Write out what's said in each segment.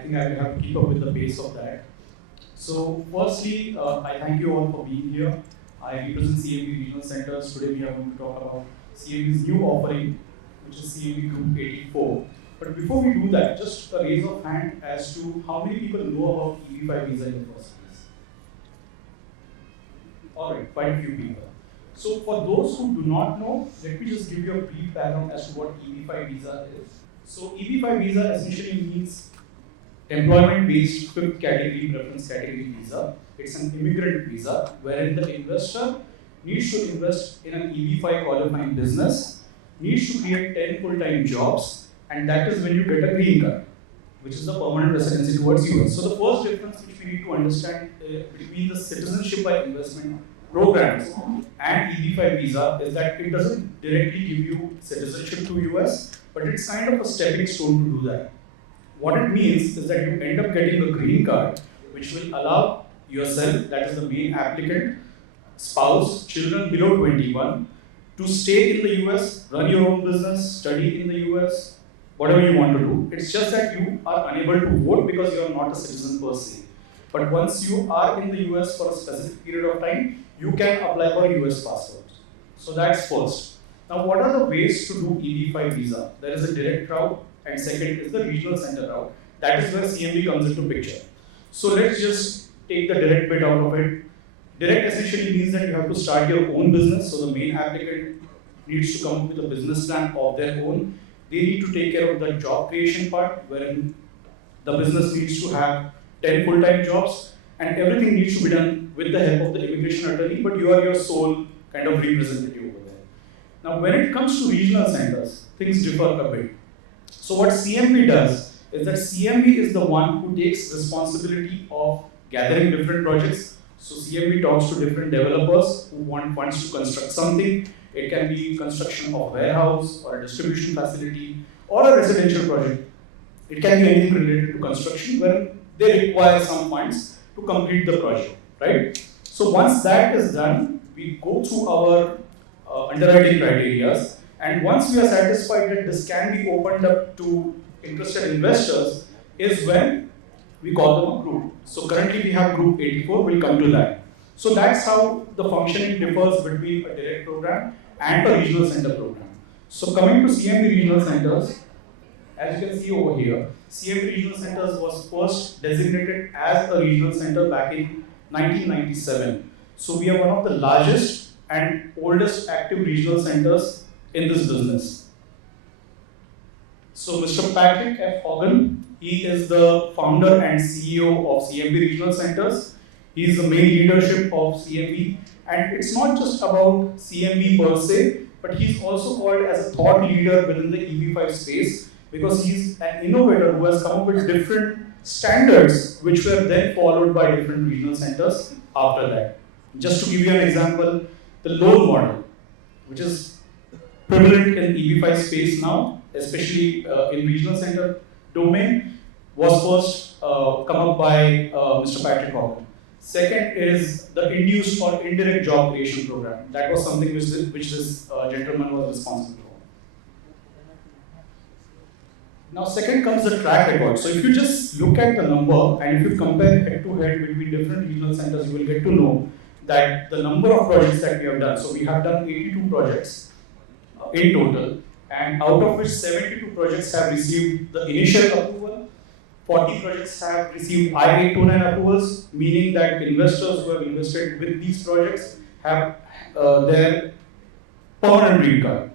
I think I will have to keep up with the pace of that. So firstly, I thank you all for being here. I represent CMB Regional Centers. Today we are going to talk about CMB's new offering, which is CMB Group 84. But before we do that, just a raise of hand as to how many people know about EB5 visa in the first place. Alright, quite a few people. So for those who do not know, let me just give you a brief background as to what EB5 visa is. So EB5 visa essentially means employment-based fifth category preference category visa. It's an immigrant visa wherein the investor needs to invest in an EB5 qualifying business, needs to create 10 full-time jobs, and that is when you get a green card, which is the permanent residency towards US. So the first difference which we need to understand between the citizenship by investment programs and EB5 visa is that it doesn't directly give you citizenship to US, but it's kind of a stepping stone to do that. What it means is that you end up getting a green card, which will allow yourself, that is the main applicant, spouse, children below 21, to stay in the US, run your own business, study in the US, whatever you want to do. It's just that you are unable to vote because you are not a citizen per se. But once you are in the US for a specific period of time, you can apply for a US passport. So that's first. Now, what are the ways to do EB5 visa? There is a direct route, and second is the regional center route. That is where CMB comes into picture. So let's just take the direct bit out of it. Direct essentially means that you have to start your own business. So the main applicant needs to come up with a business plan of their own. They need to take care of the job creation part, wherein the business needs to have 10 full-time jobs, and everything needs to be done with the help of the immigration attorney, but you are your sole kind of representative over there. Now, when it comes to regional centers, things differ a bit. So what CMB does is that CMB is the one who takes responsibility of gathering different projects. So CMB talks to different developers who want funds to construct something. It can be construction of a warehouse or a distribution facility or a residential project. It can be anything related to construction where they require some funds to complete the project, right? So once that is done, we go through our underwriting criteria, and once we are satisfied that this can be opened up to interested investors is when we call them a group. So currently we have group 84, we'll come to that. So that's how the functioning differs between a direct program and a regional center program. So coming to CMB Regional Centers, as you can see over here, CMB Regional Centers was first designated as a regional center back in 1997. So we are one of the largest and oldest active regional centers in this business. So Mr. Patrick F. Hogan, he is the founder and CEO of CMB Regional Centers. He is the main leadership of CMB, and it's not just about CMB per se, but he's also called as a thought leader within the EB5 space because he's an innovator who has come up with different standards which were then followed by different regional centers after that. Just to give you an example, the loan model, which is prevalent in EB5 space now, especially in regional center domain, was first come up by Mr. Patrick Hogan. Second is the induced or indirect job creation program. That was something which this gentleman was responsible for. Now, second comes the track record. So if you just look at the number and if you compare head to head between different regional centers, you will get to know that the number of projects that we have done. So we have done 82 projects in total, and out of which 72 projects have received the initial approval. 40 projects have received I-829 approvals, meaning that investors who have invested with these projects have their permanent green card.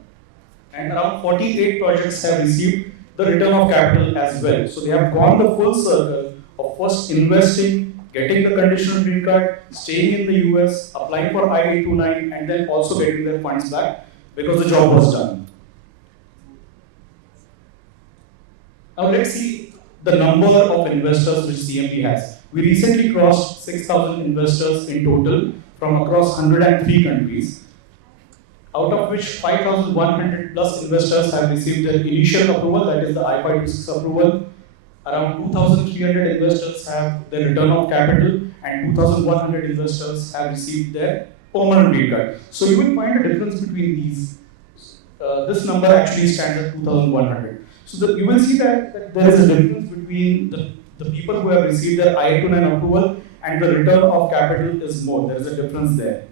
And around 48 projects have received the return of capital as well. So they have gone the full circle of first investing, getting the conditional green card, staying in the US, applying for I-829, and then also getting their funds back because the job was done. Now let's see the number of investors which CMB has. We recently crossed 6,000 investors in total from across 103 countries, out of which 5,100 plus investors have received their initial approval, that is the I-526 approval. Around 2,300 investors have their return of capital, and 2,100 investors have received their permanent green card. So you will find a difference between these. This number actually stands at 2,100. So you will see that there is a difference between the the people who have received their I-829 approval and the return of capital is more. There is a difference there.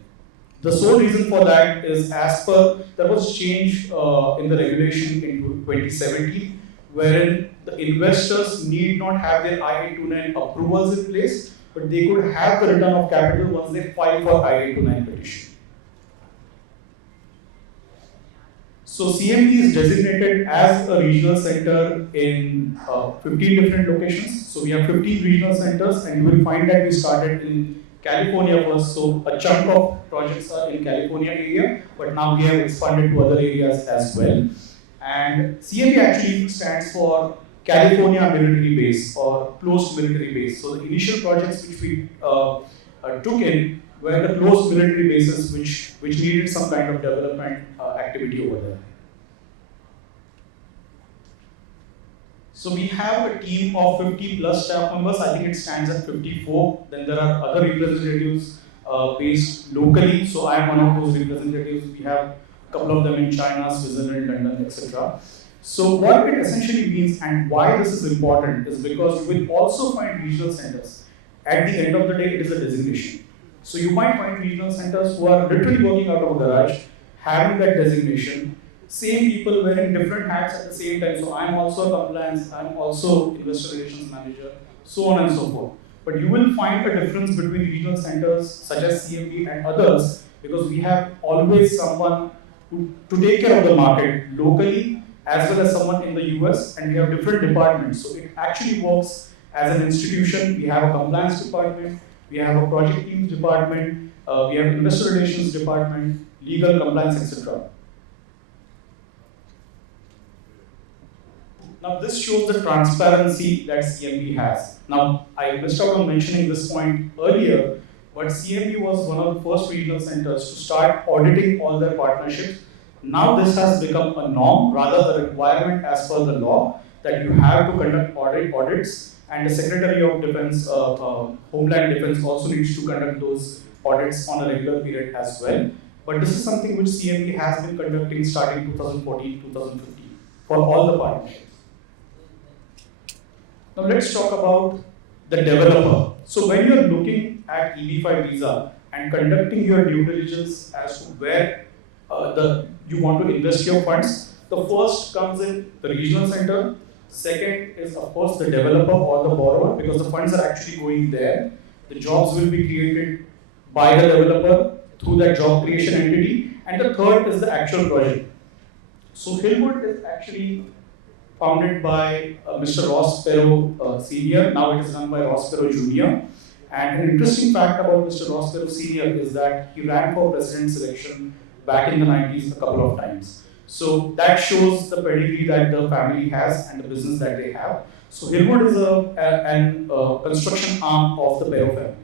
The sole reason for that is as per, there was change in the regulation in 2017, wherein the investors need not have their I-829 approvals in place, but they could have the return of capital once they file for I-829 petition. So CMB is designated as a regional center in 15 different locations. So we have 15 regional centers, and you will find that we started in California first. So a chunk of projects are in California area, but now we have expanded to other areas as well. And CMB actually stands for California Military Base or Closed Military Base. So the initial projects which we took in were the closed military bases which needed some kind of development activity over there. So we have a team of 50 plus staff members. I think it stands at 54. Then there are other representatives based locally. So I am one of those representatives. We have a couple of them in China, Switzerland, London, etc. So what it essentially means and why this is important is because you will also find regional centers. At the end of the day, it is a designation. So you might find regional centers who are literally working out of a garage, having that designation, same people wearing different hats at the same time. So I'm also a compliance, I'm also investor relations manager, so on and so forth. But you will find a difference between regional centers such as CMB and others because we have always someone to take care of the market locally as well as someone in the US, and we have different departments. So it actually works as an institution. We have a compliance department, we have a project teams department, we have investor relations department, legal, compliance, etc. Now this shows the transparency that CMB has. Now I missed out on mentioning this point earlier, but CMB was one of the first regional centers to start auditing all their partnerships. Now this has become a norm, rather a requirement as per the law, that you have to conduct audits, and the Secretary of Defense, Homeland Defense also needs to conduct those audits on a regular period as well. But this is something which CMB has been conducting starting 2014-2015 for all the partnerships. Now let's talk about the developer. So when you are looking at EB5 visa and conducting your due diligence as to where you want to invest your funds, the first comes in the regional center. Second is of course the developer or the borrower, because the funds are actually going there. The jobs will be created by the developer through that job creation entity. And the third is the actual project. So Hillwood is actually founded by Mr. Ross Perot Sr. Now it is run by Ross Perot Jr. And an interesting fact about Mr. Ross Perot Sr. is that he ran for president's election back in the 90s a couple of times. So that shows the pedigree that the family has and the business that they have. So Hillwood is a construction arm of the Perot family.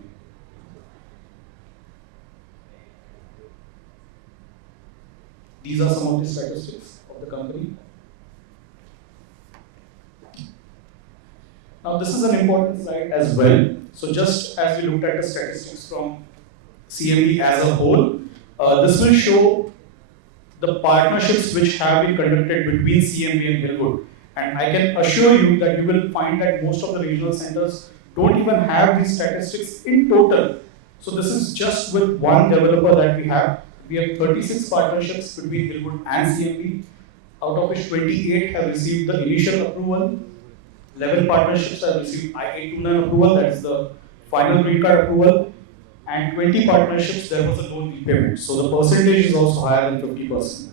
These are some of the statistics of the company. Now this is an important slide as well. So just as we looked at the statistics from CMB as a whole, this will show the partnerships which have been conducted between CMB and Hillwood. And I can assure you that you will find that most of the regional centers don't even have these statistics in total. So this is just with one developer that we have. We have 36 partnerships between Hillwood and CMB, out of which 28 have received the initial approval. 11 partnerships have received I-829 approval, that is the final green card approval, and 20 partnerships there was a loan repayment. So the percentage is also higher than 50%.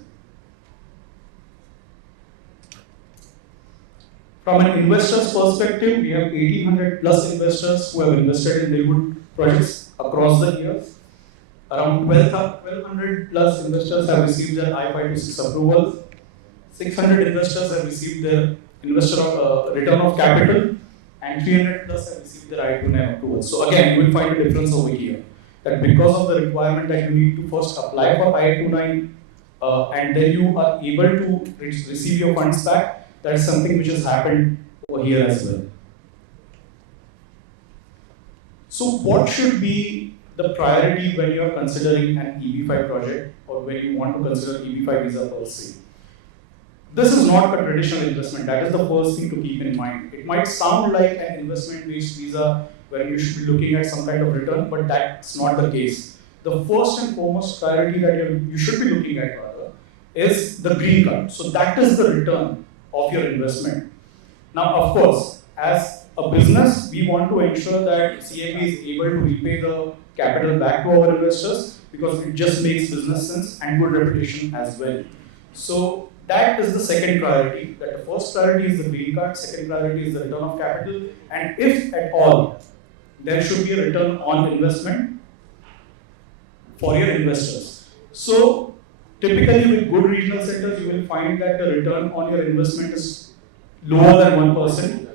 From an investor's perspective, we have 1,800 plus investors who have invested in Hillwood projects across the years. Around 1,200 plus investors have received their I-526 approvals. 600 investors have received their investor return of capital, and 300 plus have received their I-829 approval. So again, you will find a difference over here, that because of the requirement that you need to first apply for I-829 and then you are able to receive your funds back, that is something which has happened over here as well. So what should be the priority when you are considering an EB5 project or when you want to consider EB5 visa per se? This is not a traditional investment. That is the first thing to keep in mind. It might sound like an investment-based visa where you should be looking at some kind of return, but that's not the case. The first and foremost priority that you should be looking at rather is the green card. So that is the return of your investment. Now, of course, as a business, we want to ensure that CMB is able to repay the capital back to our investors because it just makes business sense and good reputation as well. So that is the second priority. That the first priority is the green card, second priority is the return of capital, and if at all, there should be a return on investment for your investors. So typically with good regional centers, you will find that the return on your investment is lower than 1%.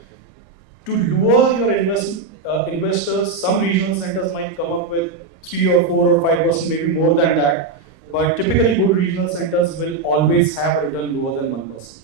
To lure your investors, some regional centers might come up with 3 or 4 or 5%, maybe more than that. But typically good regional centers will always have a return lower than 1%.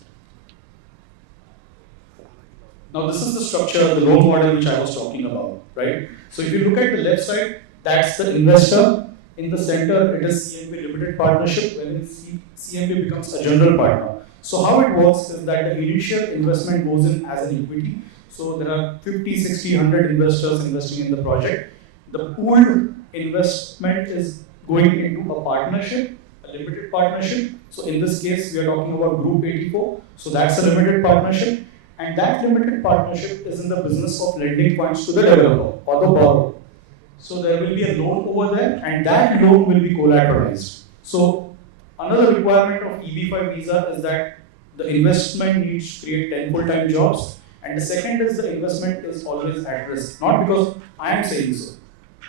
Now this is the structure, the loan model which I was talking about, right? So if you look at the left side, that's the investor. In the center, it is CMB Limited Partnership, wherein CMB becomes a general partner. So how it works is that the initial investment goes in as an equity. So there are 50, 60, 100 investors investing in the project. The pooled investment is going into a partnership, a limited partnership. So in this case, we are talking about Group 84. So that's a limited partnership. And that limited partnership is in the business of lending funds to the developer or the borrower. So there will be a loan over there, and that loan will be collateralized. So another requirement of EB5 visa is that the investment needs to create 10 full-time jobs. And the second is the investment is always at risk. Not because I am saying so,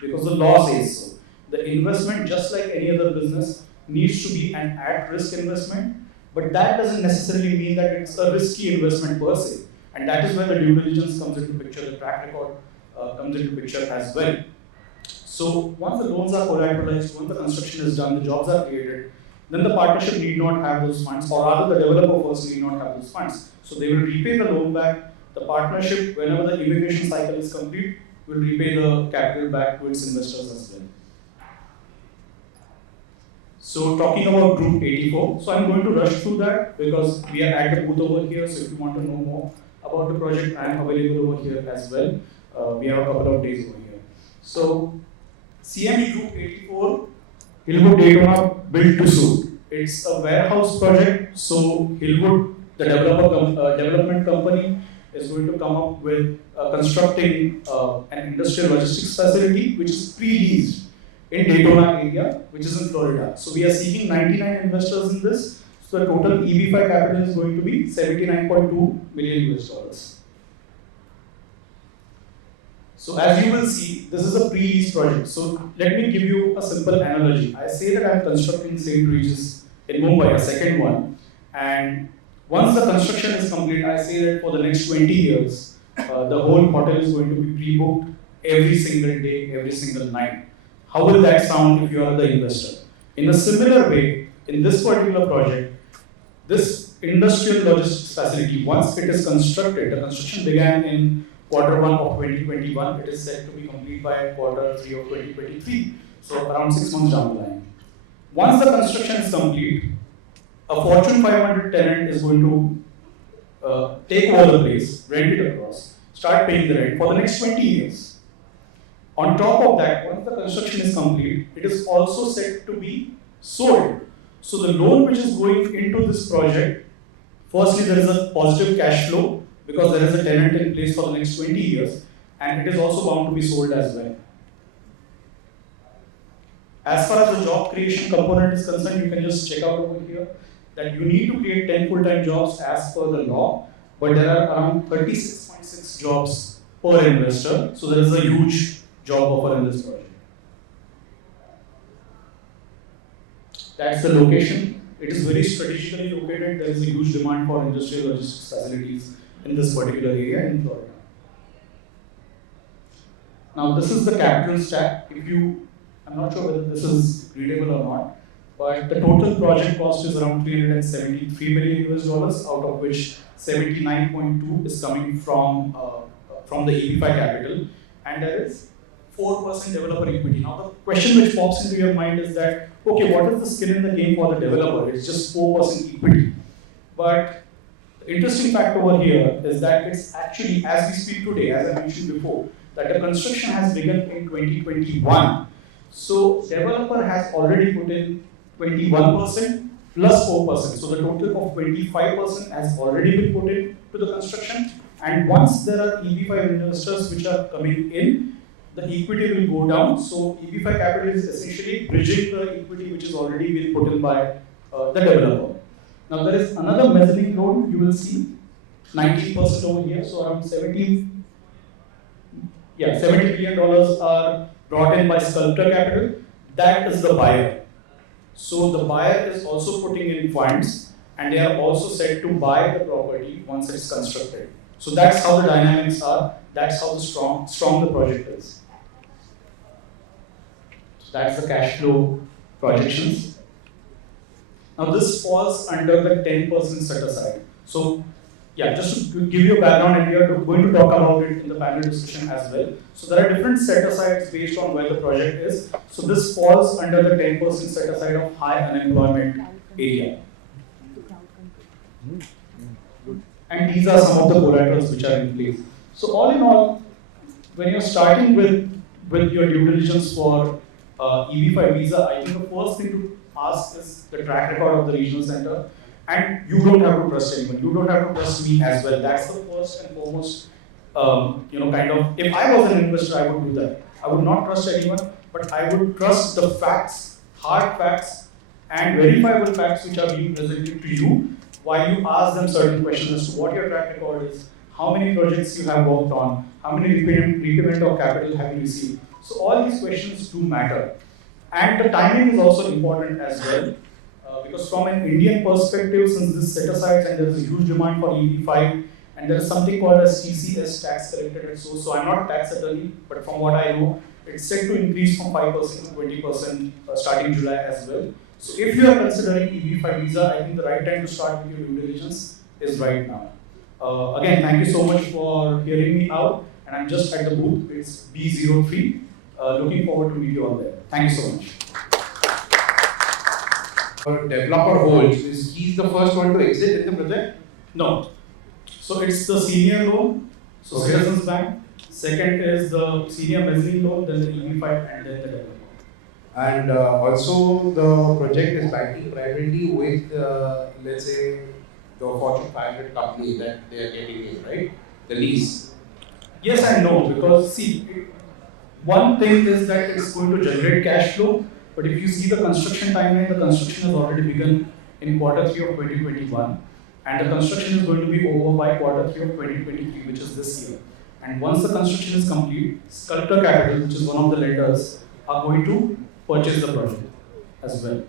because the law says so. The investment, just like any other business, needs to be an at-risk investment, but that doesn't necessarily mean that it's a risky investment per se. And that is where the due diligence comes into picture, the track record comes into picture as well. So once the loans are collateralized, once the construction is done, the jobs are created, then the partnership need not have those funds, or rather the developer first need not have those funds. So they will repay the loan back. The partnership, whenever the immigration cycle is complete, will repay the capital back to its investors as well. So talking about Group 84, so I'm going to rush through that because we are at the booth over here. So if you want to know more about the project, I am available over here as well. We have a couple of days over here. So CMB Group 84, Hillwood Daytona built to suit. It's a warehouse project. So Hillwood, the development company, is going to come up with constructing an industrial logistics facility which is pre-leased in Daytona area, which is in Florida. So we are seeking 99 investors in this. So the total EB5 capital is going to be $79.2 million. So as you will see, this is a pre-lease project. So let me give you a simple analogy. I say that I am constructing St. Regis in Mumbai, a second one, and once the construction is complete, I say that for the next 20 years, the whole hotel is going to be pre-booked every single day, every single night. How will that sound if you are the investor? In a similar way, in this particular project, this industrial logistics facility, once it is constructed, the construction began in Q1 of 2021. It is set to be complete by Q3 of 2023, so around 6 months down the line. Once the construction is complete, a Fortune 500 tenant is going to take over the place, rent it across, start paying the rent for the next 20 years. On top of that, once the construction is complete, it is also set to be sold. So the loan which is going into this project, firstly there is a positive cash flow because there is a tenant in place for the next 20 years, and it is also bound to be sold as well. As far as the job creation component is concerned, you can just check out over here that you need to create 10 full-time jobs as per the law, but there are around 36.6 jobs per investor. So there is a huge job offer in this project. That's the location. It is very strategically located. There is a huge demand for industrial logistics facilities in this particular area in Florida. Now this is the capital stack. I'm not sure whether this is readable or not, but the total project cost is around $373 million, out of which 79.2 is coming from the EB5 capital, and there is 4% developer equity. Now the question which pops into your mind is that, okay, what is the skin in the game for the developer? It's just 4% equity. But the interesting fact over here is that it's actually, as we speak today, as I mentioned before, that the construction has begun in 2021. So developer has already put in 21% plus 4%. So the total of 25% has already been put in to the construction. And once there are EB5 investors which are coming in, the equity will go down. So EB5 capital is essentially bridging the equity which is already been put in by the developer. Now there is another mezzanine loan you will see, 19% over here. So around $70 billion are brought in by Sculptor Capital. That is the buyer. So the buyer is also putting in funds, and they are also set to buy the property once it's constructed. So that's how the dynamics are. That's how the strong the project is. So that's the cash flow projections. Now this falls under the 10% set aside. So yeah, just to give you a background, and we are going to talk about it in the panel discussion as well. So there are different set asides based on where the project is. So this falls under the 10% set aside of high unemployment area. And these are some of the collaterals which are in place. So all in all, when you're starting with your due diligence for EB5 visa, I think the first thing to ask is the track record of the regional center. And you don't have to trust anyone. You don't have to trust me as well. That's the first and foremost, kind of, if I was an investor, I would do that. I would not trust anyone, but I would trust the facts, hard facts, and verifiable facts which are being presented to you while you ask them certain questions as to what your track record is, how many projects you have worked on, how many repayment of capital have you received. So all these questions do matter. And the timing is also important as well. Because from an Indian perspective, since this set aside and there is a huge demand for EB5, and there is something called as TCS, tax collected and so I'm not a tax attorney, but from what I know, it's set to increase from 5% to 20% starting July as well. So if you are considering EB5 visa, I think the right time to start with your due diligence is right now. Again, thank you so much for hearing me out, and I'm just at the booth, it's B03. Looking forward to meet you all there. Thank you so much. Developer holds, is he's the first one to exit in the project? No. So it's the senior loan, so Citizens Bank. Second is the senior mezzanine loan, then the EB5, and then the developer. And also the project is banking primarily with, let's say, the Fortune 500 company that they are getting in, right? The lease. Yes and no, because see, one thing is that it's going to generate cash flow. But if you see the construction timeline, the construction has already begun in Q3 of 2021, and the construction is going to be over by Q3 of 2023, which is this year. And once the construction is complete, Sculptor Capital, which is one of the lenders, are going to purchase the project as well.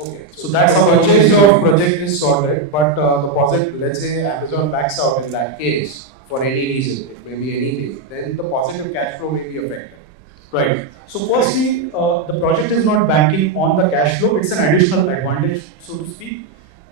Okay. So that's the how purchase of project is sorted, but the positive, let's say Amazon backs out in that case for any reason, it may be anything, then the positive cash flow may be affected. Right. So firstly, the project is not banking on the cash flow, it's an additional advantage, so to speak.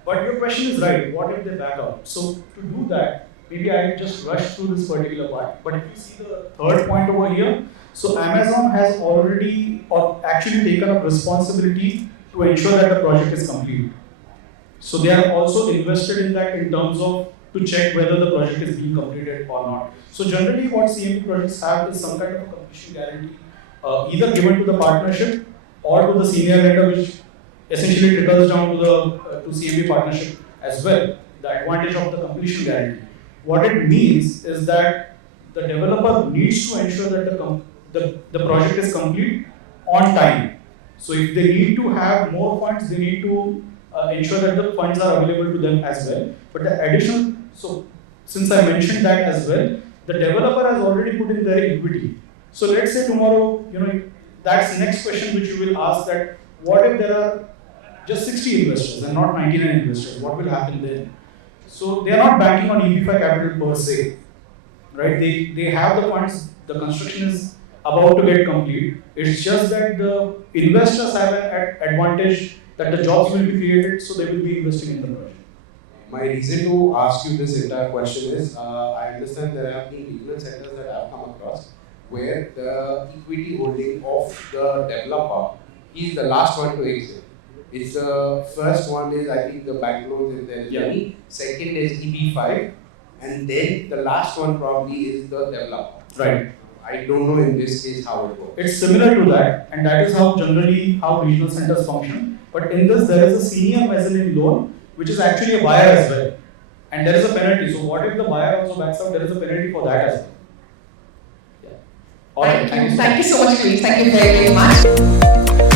But your question is right, what if they back out? So to do that, maybe I just rush through this particular part, but if you see the third point over here, so Amazon has already or actually taken up responsibility to ensure that the project is complete. So they are also invested in that in terms of to check whether the project is being completed or not. So generally what CMB projects have is some kind of a completion guarantee either given to the partnership or to the senior lender, which essentially trickles down to the CMB partnership as well. The advantage of the completion guarantee. What it means is that the developer needs to ensure that the project is complete on time. So if they need to have more funds, they need to ensure that the funds are available to them as well. But the additional, so since I mentioned that as well, the developer has already put in their equity. So let's say tomorrow, that's the next question which you will ask, that what if there are just 60 investors and not 99 investors? What will happen then? So they are not banking on EB5 capital per se, right? They have the funds, the construction is about to get complete. It's just that the investors have an advantage that the jobs will be created, so they will be investing in the project. My reason to ask you this entire question is, I understand there have been regional centers that I have come across where the equity holding of the developer is the last one to exit. It's the first one is I think the bank loans if there is any. Second is EB5, and then the last one probably is the developer. Right. I don't know in this case how it works. It's similar to that, and that is how generally how regional centers function. But in this, there is a senior mezzanine loan, which is actually a buyer as well, and there is a penalty. So what if the buyer also backs out? There is a penalty for that as well. Yeah. All right. Thank you so much, Girish. Thank you very, very much.